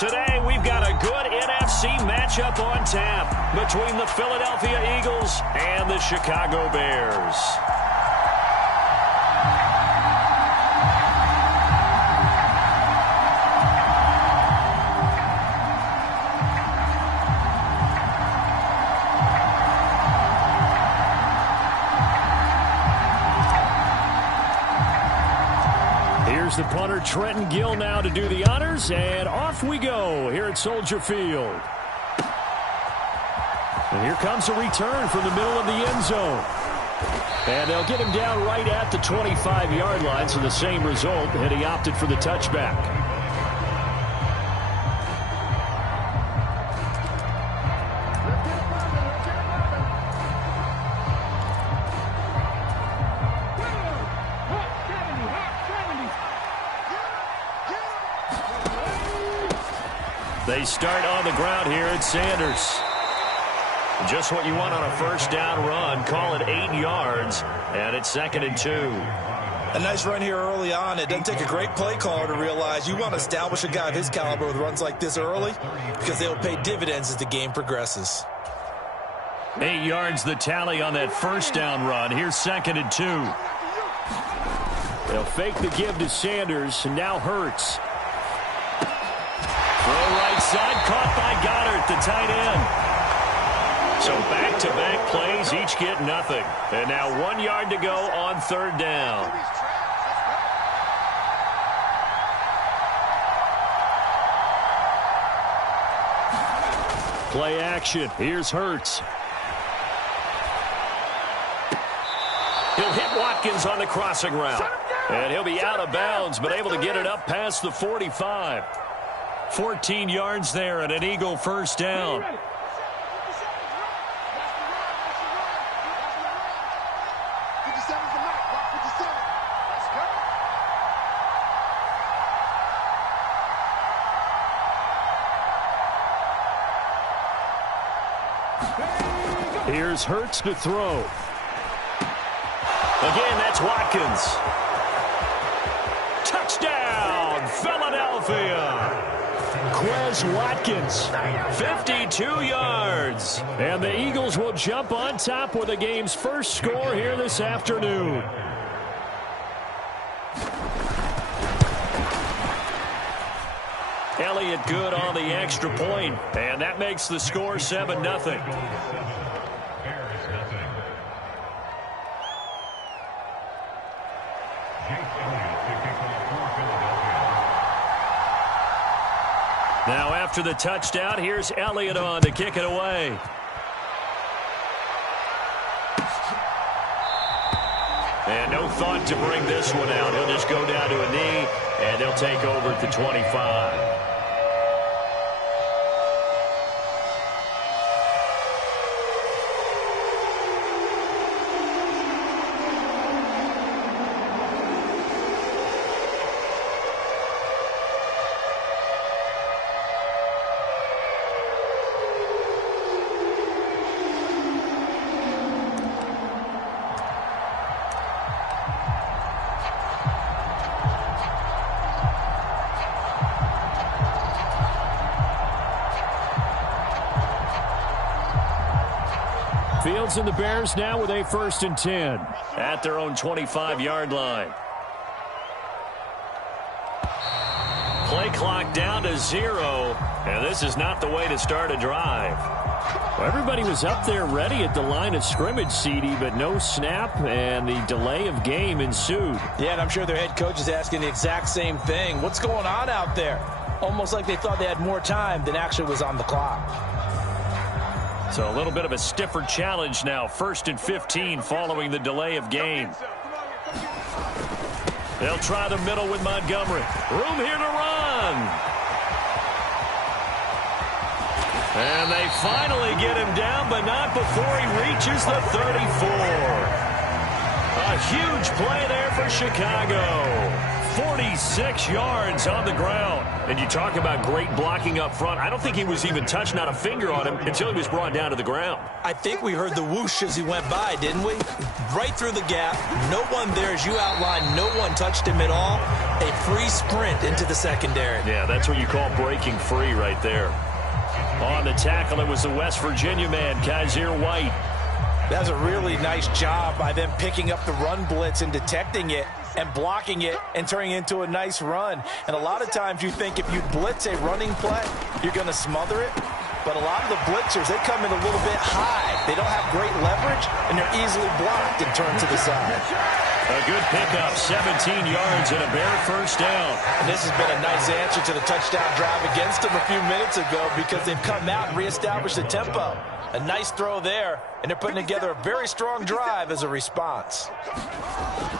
Today, we've got a good NFC matchup on tap between the Philadelphia Eagles and the Chicago Bears. Here's the punter, Trenton Gill, now to do the honors, and off we go here at Soldier Field. And here comes a return from the middle of the end zone. And they'll get him down right at the 25-yard line, so the same result, and he opted for the touchback. They start on the ground here at Sanders. Just what you want on a first down run. Call it 8 yards, and it's 2nd and 2. A nice run here early on. It doesn't take a great play caller to realize you want to establish a guy of his caliber with runs like this early because they'll pay dividends as the game progresses. 8 yards the tally on that first down run. Here's 2nd and 2. They'll fake the give to Sanders, and now Hurts. Throw right side, caught by Goddard, the tight end. So back-to-back plays, each get nothing. And now 1 yard to go on 3rd down. Play action. Here's Hurts. He'll hit Watkins on the crossing route. And he'll be out of bounds, but able to get it up past the 45. 14 yards there and an Eagle first down. Here's Hurts to throw. Again, that's Watkins. Touchdown, Philadelphia. Quez Watkins, 52 yards. And the Eagles will jump on top with the game's first score here this afternoon. Elliott good on the extra point, and that makes the score 7-0. Now after the touchdown, here's Elliott on to kick it away. And no thought to bring this one out. He'll just go down to a knee, and they'll take over at the 25. Fields and the Bears now with a 1st and 10 at their own 25-yard line. Play clock down to 0, and this is not the way to start a drive. Well, everybody was up there ready at the line of scrimmage, CD, but no snap, and the delay of game ensued. Yeah, and I'm sure their head coach is asking the exact same thing. What's going on out there? Almost like they thought they had more time than actually was on the clock. So a little bit of a stiffer challenge now. 1st and 15 following the delay of game. They'll try the middle with Montgomery. Room here to run. And they finally get him down, but not before he reaches the 34. A huge play there for Chicago. 46 yards on the ground. And you talk about great blocking up front. I don't think he was even touched, not a finger on him, until he was brought down to the ground. I think we heard the whoosh as he went by, didn't we? Right through the gap. No one there, as you outlined. No one touched him at all. A free sprint into the secondary. Yeah, that's what you call breaking free right there. On the tackle, it was the West Virginia man, Kaiser White. That's a really nice job by them picking up the run blitz and detecting it and blocking it and turning it into a nice run. And a lot of times you think if you blitz a running play, you're going to smother it. But a lot of the blitzers, they come in a little bit high. They don't have great leverage, and they're easily blocked and turned to the side. A good pickup, 17 yards and a Bear first down. And this has been a nice answer to the touchdown drive against them a few minutes ago because they've come out and reestablished the tempo. A nice throw there, and they're putting together a very strong drive as a response.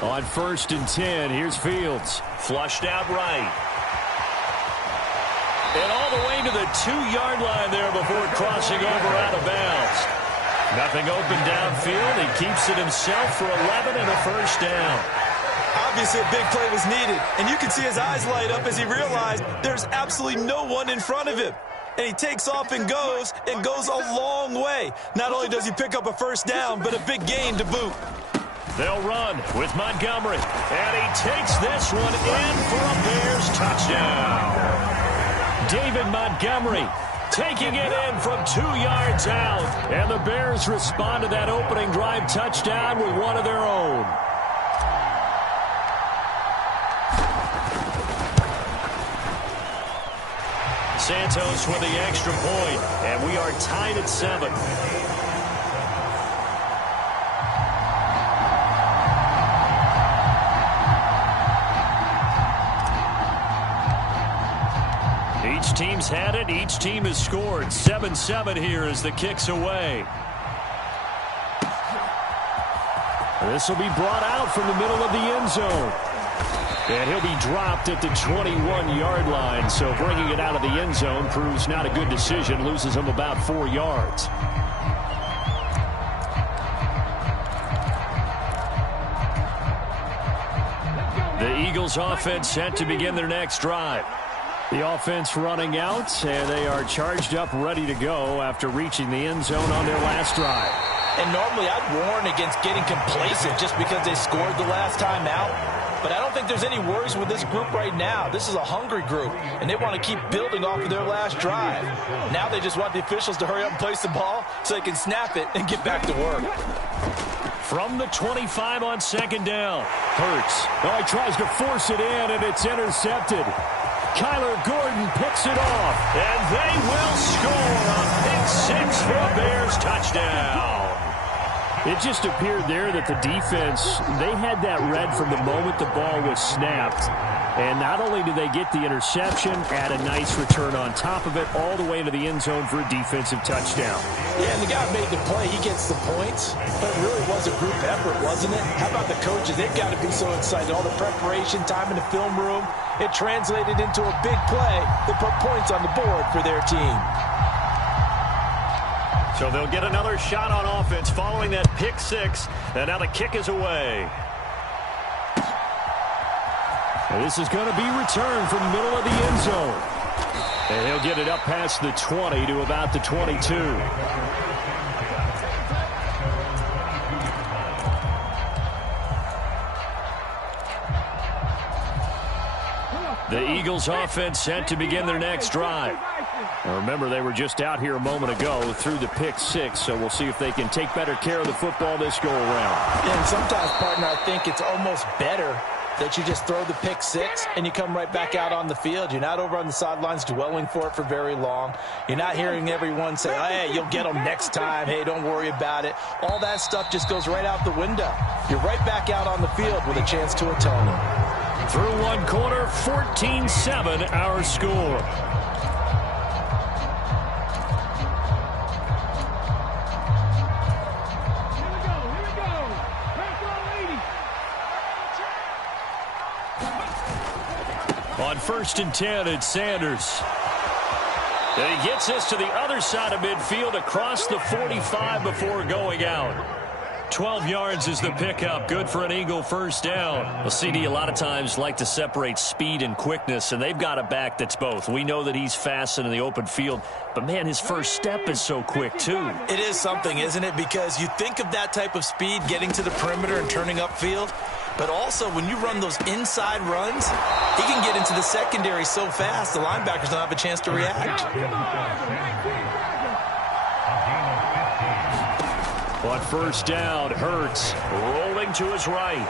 On 1st and 10, here's Fields. Flushed out right. And all the way to the 2-yard line there before crossing over out of bounds. Nothing open downfield. He keeps it himself for 11 and a first down. Obviously, a big play was needed, and you can see his eyes light up as he realized there's absolutely no one in front of him. And he takes off and goes a long way. Not only does he pick up a first down, but a big gain to boot. They'll run with Montgomery. And he takes this one in for a Bears touchdown. David Montgomery taking it in from 2 yards out. And the Bears respond to that opening drive touchdown with one of their own. Santos with the extra point, and we are tied at 7. Each team's had it. Each team has scored. 7-7 here as the kick's away. This will be brought out from the middle of the end zone. And he'll be dropped at the 21-yard line, so bringing it out of the end zone proves not a good decision, loses him about 4 yards. The Eagles offense set to begin their next drive. The offense running out, and they are charged up, ready to go after reaching the end zone on their last drive. And normally I'd warn against getting complacent just because they scored the last time out. But I don't think there's any worries with this group right now. This is a hungry group, and they want to keep building off of their last drive. Now they just want the officials to hurry up and place the ball so they can snap it and get back to work. From the 25 on 2nd down. Hurts. Oh, he tries to force it in, and it's intercepted. Kyler Gordon picks it off, and they will score a pick 6 for a Bears touchdown. It just appeared there that the defense, they had that read from the moment the ball was snapped. And not only did they get the interception, add a nice return on top of it, all the way into the end zone for a defensive touchdown. Yeah, and the guy made the play. He gets the points. But it really was a group effort, wasn't it? How about the coaches? They've got to be so excited. All the preparation, time in the film room, it translated into a big play that put points on the board for their team. So they'll get another shot on offense following that pick 6. And now the kick is away. And this is going to be returned from the middle of the end zone. And he'll get it up past the 20 to about the 22. The Eagles offense set to begin their next drive. Now remember, they were just out here a moment ago through the pick 6, so we'll see if they can take better care of the football this go-around. And sometimes, partner, I think it's almost better that you just throw the pick 6 and you come right back out on the field. You're not over on the sidelines dwelling for it for very long. You're not hearing everyone say, hey, you'll get them next time. Hey, don't worry about it. All that stuff just goes right out the window. You're right back out on the field with a chance to atone. Through one quarter, 14-7 our score. On 1st and 10, it's Sanders. And he gets this to the other side of midfield across the 45 before going out. 12 yards is the pickup. Good for an Eagle first down. Well, CD a lot of times like to separate speed and quickness, and they've got a back that's both. We know that he's fast in the open field, but, man, his first step is so quick, too. It is something, isn't it? Because you think of that type of speed getting to the perimeter and turning upfield, but also when you run those inside runs, he can get into the secondary so fast the linebackers don't have a chance to react. On first down, Hurts rolling to his right.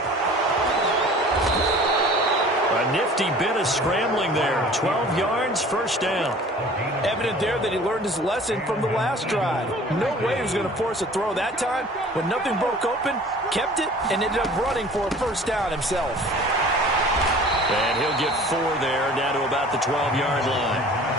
A nifty bit of scrambling there. 12 yards, first down. Evident there that he learned his lesson from the last drive. No way he was going to force a throw that time. When nothing broke open, kept it, and ended up running for a first down himself. And he'll get 4 there, down to about the 12-yard line.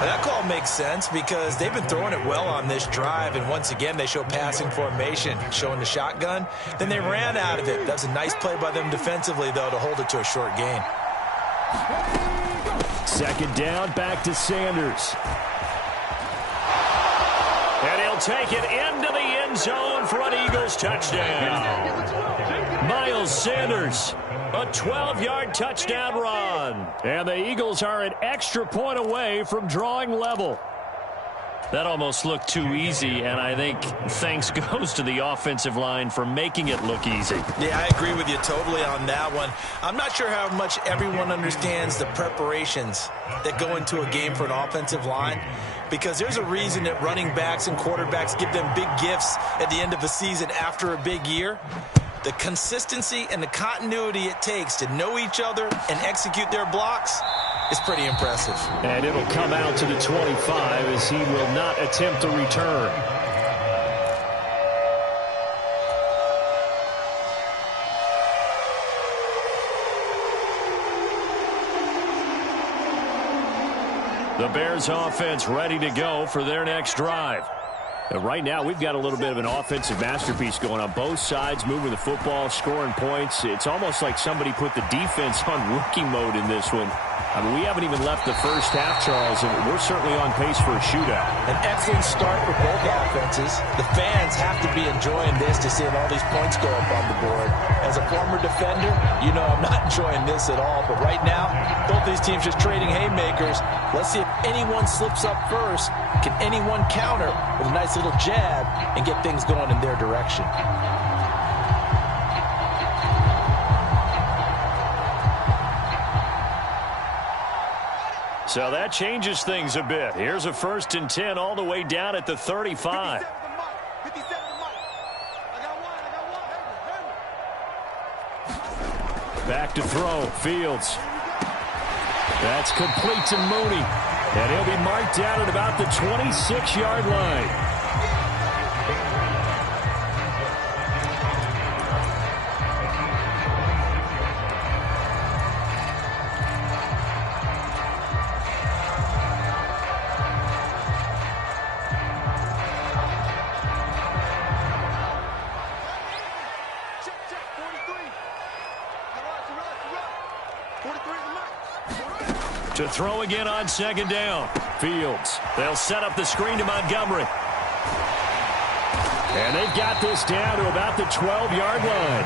That call makes sense because they've been throwing it well on this drive, and once again they show passing formation, showing the shotgun. Then they ran out of it. That was a nice play by them defensively, though, to hold it to a short gain. Second down, back to Sanders. And he'll take it into the end zone for an Eagles touchdown. Miles Sanders, a 12-yard touchdown run. And the Eagles are an extra point away from drawing level. That almost looked too easy, and I think thanks goes to the offensive line for making it look easy. Yeah, I agree with you totally on that one. I'm not sure how much everyone understands the preparations that go into a game for an offensive line, because there's a reason that running backs and quarterbacks give them big gifts at the end of the season after a big year. The consistency and the continuity it takes to know each other and execute their blocks is pretty impressive. And it'll come out to the 25 as he will not attempt a return. The Bears offense ready to go for their next drive. And right now, we've got a little bit of an offensive masterpiece going on both sides, moving the football, scoring points. It's almost like somebody put the defense on rookie mode in this one. I mean, we haven't even left the first half, Charles, and we're certainly on pace for a shootout. An excellent start for both offenses. The fans have to be enjoying this to see all these points go up on the board. As a former defender, you know I'm not enjoying this at all. But right now, both these teams just trading haymakers. Let's see if anyone slips up first. Can anyone counter with a nice little jab and get things going in their direction? So that changes things a bit. Here's a 1st and 10 all the way down at the 35. Back to throw. Fields. That's complete to Mooney. And he'll be marked down at about the 26-yard line. To throw again on 2nd down. Fields. They'll set up the screen to Montgomery. And they've got this down to about the 12-yard line.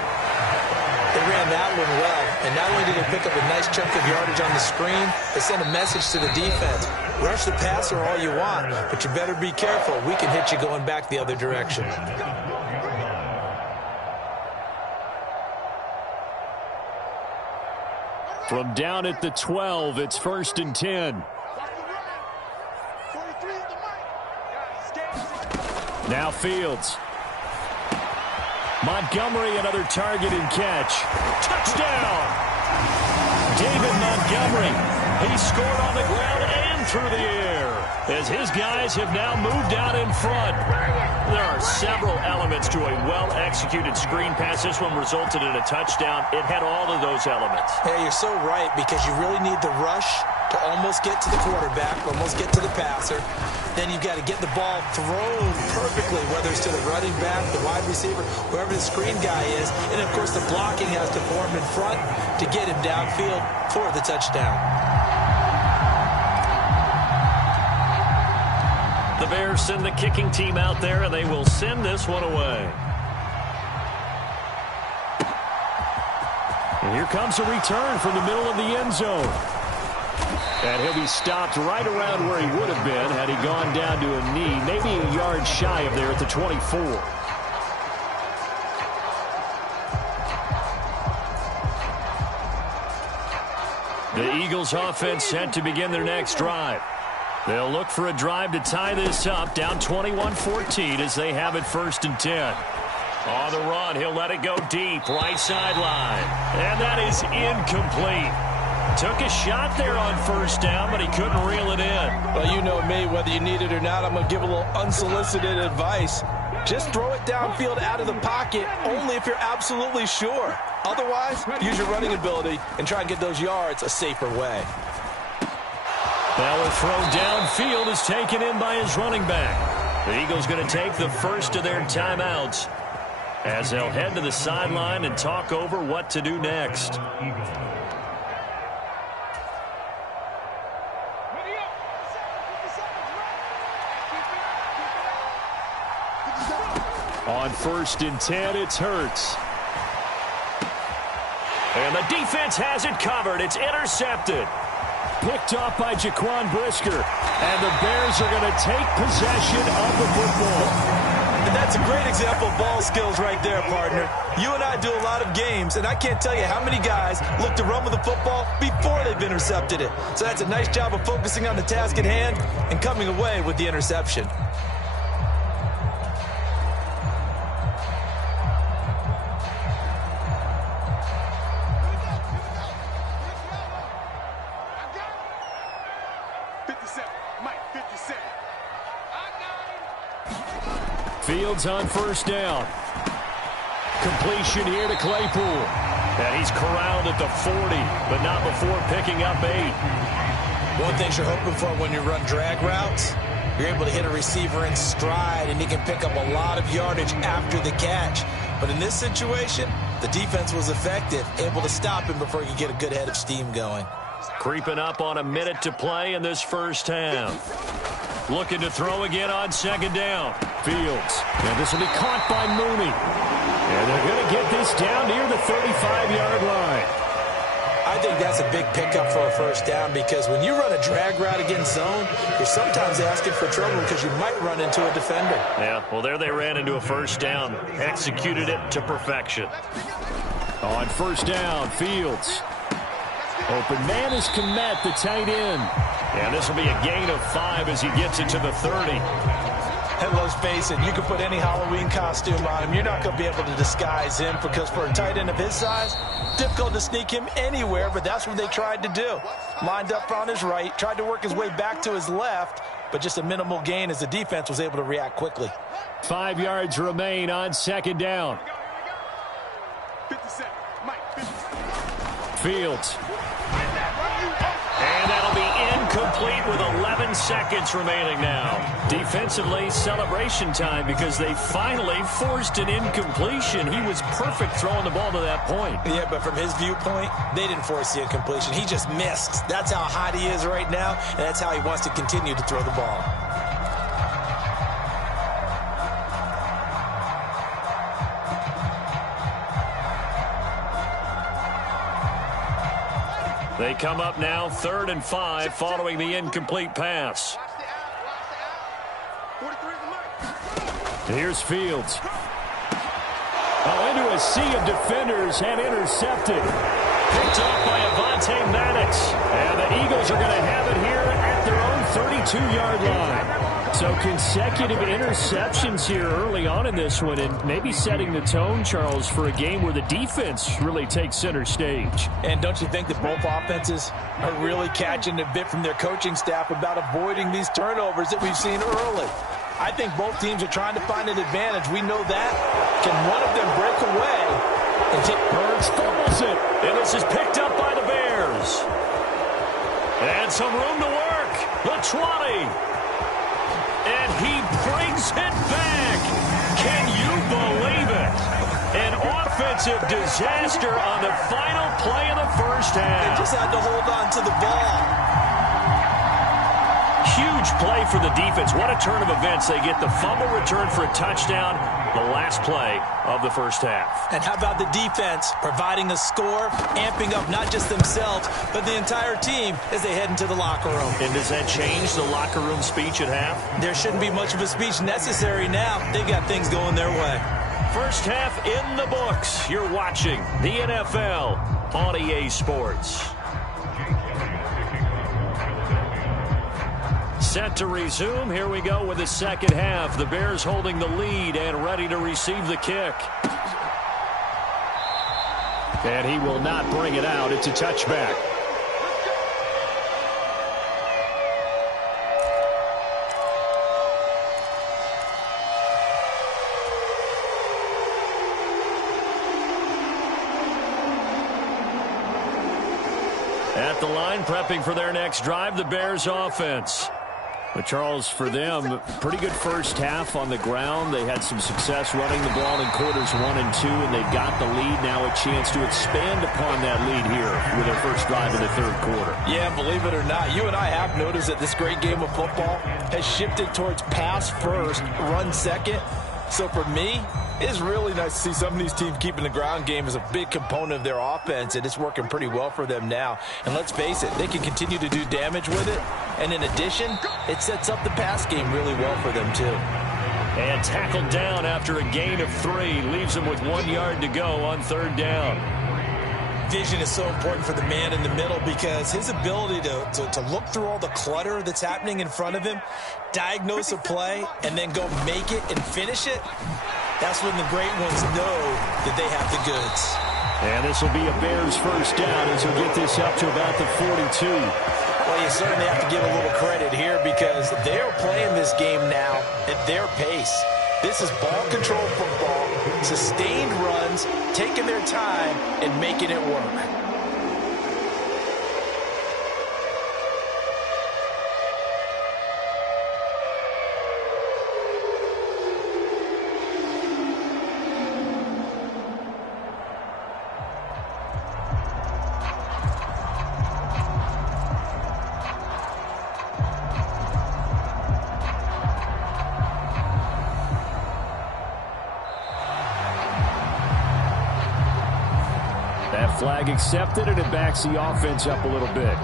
They ran that one well, and not only did they pick up a nice chunk of yardage on the screen, they sent a message to the defense. Rush the passer all you want, but you better be careful. We can hit you going back the other direction. From down at the 12, it's 1st and 10. Now Fields. Montgomery, another target and catch. Touchdown! David Montgomery. He scored on the ground and through the air as his guys have now moved out in front. There are several elements to a well-executed screen pass. This one resulted in a touchdown. It had all of those elements. Hey, you're so right, because you really need the rush to almost get to the quarterback, almost get to the passer. Then you've got to get the ball thrown perfectly, whether it's to the running back, the wide receiver, whoever the screen guy is. And, of course, the blocking has to form in front to get him downfield for the touchdown. The Bears send the kicking team out there, and they will send this one away. And here comes a return from the middle of the end zone. And he'll be stopped right around where he would have been had he gone down to a knee, maybe a yard shy of there at the 24. The Eagles offense set to begin their next drive. They'll look for a drive to tie this up, down 21-14 as they have it 1st and 10. On the run, he'll let it go deep, right sideline. And that is incomplete. Took a shot there on 1st down, but he couldn't reel it in. Well, you know me, whether you need it or not, I'm going to give a little unsolicited advice. Just throw it downfield out of the pocket, only if you're absolutely sure. Otherwise, use your running ability and try and get those yards a safer way. That throw downfield is taken in by his running back. The Eagles going to take the first of their timeouts as they'll head to the sideline and talk over what to do next. On 1st and 10, it's Hurts. And the defense has it covered. It's intercepted. Picked off by Jaquan Brisker. And the Bears are going to take possession of the football. And that's a great example of ball skills right there, partner. You and I do a lot of games, and I can't tell you how many guys look to run with the football before they've intercepted it. So that's a nice job of focusing on the task at hand and coming away with the interception. Fields on 1st down. Completion here to Claypool. And he's corralled at the 40, but not before picking up 8. One thing you're hoping for when you run drag routes, you're able to hit a receiver in stride, and he can pick up a lot of yardage after the catch. But in this situation, the defense was effective, able to stop him before he could get a good head of steam going. Creeping up on a minute to play in this 1st half. Looking to throw again on 2nd down. Fields. And this will be caught by Mooney. And they're going to get this down near the 35-yard line. I think that's a big pickup for a 1st down because when you run a drag route against zone, you're sometimes asking for trouble because you might run into a defender. Yeah, well, there they ran into a 1st down. Executed it to perfection. On 1st down, Fields. Open man is Kmet, the tight end. And this will be a gain of 5 as he gets it to the 30. And let's face it, you can put any Halloween costume on him. You're not going to be able to disguise him because for a tight end of his size, difficult to sneak him anywhere, but that's what they tried to do. Lined up on his right, tried to work his way back to his left, but just a minimal gain as the defense was able to react quickly. 5 yards remain on 2nd down. Fields. And that'll be incomplete with 11 seconds remaining now. Defensively, celebration time because they finally forced an incompletion. He was perfect throwing the ball to that point. Yeah, but from his viewpoint, they didn't force the incompletion. He just missed. That's how hot he is right now, and that's how he wants to continue to throw the ball. They come up now 3rd and 5 following the incomplete pass. Here's Fields. Into a sea of defenders and intercepted. Picked off by Avonte Maddox. And the Eagles are going to have it here at their own 32-yard line. So consecutive interceptions here early on in this one, and maybe setting the tone, Charles, for a game where the defense really takes center stage. And don't you think that both offenses are really catching a bit from their coaching staff about avoiding these turnovers that we've seen early? I think both teams are trying to find an advantage. We know that. Can one of them break away? And Burns fumbles it, and this is picked up by the Bears. And some room to work. The 20. And he brings it back. Can you believe it? An offensive disaster on the final play of the 1st half. They just had to hold on to the ball. huge play for the defense. What a turn of events. They get the fumble return for a touchdown, the last play of the first half. And how about the defense providing a score, amping up not just themselves, but the entire team as they head into the locker room. And does that change the locker room speech at half? There shouldn't be much of a speech necessary now. They've got things going their way. First half in the books. You're watching the NFL on EA Sports. Set to resume. Here we go with the second half. The Bears holding the lead and ready to receive the kick. And he will not bring it out. It's a touchback. At the line, prepping for their next drive, the Bears offense. But, Charles, for them, pretty good first half on the ground. They had some success running the ball in quarters 1 and 2, and they've got the lead. Now a chance to expand upon that lead here with their first drive in the third quarter. Yeah, believe it or not, you and I have noticed that this great game of football has shifted towards pass first, run second. So for me, it's really nice to see some of these teams keeping the ground game as a big component of their offense, and it's working pretty well for them now. And let's face it, they can continue to do damage with it. And in addition, it sets up the pass game really well for them too. And tackled down after a gain of 3. Leaves them with 1 yard to go on third down. Vision is so important for the man in the middle because his ability to look through all the clutter that's happening in front of him, diagnose a play, and then go make it and finish it, that's when the great ones know that they have the goods. And this will be a Bears first down as we'll get this up to about the 42. Well, you certainly have to give a little credit here because they're playing this game now at their pace. This is ball control football, sustained runs, taking their time and making it work. That flag accepted, and it backs the offense up a little bit.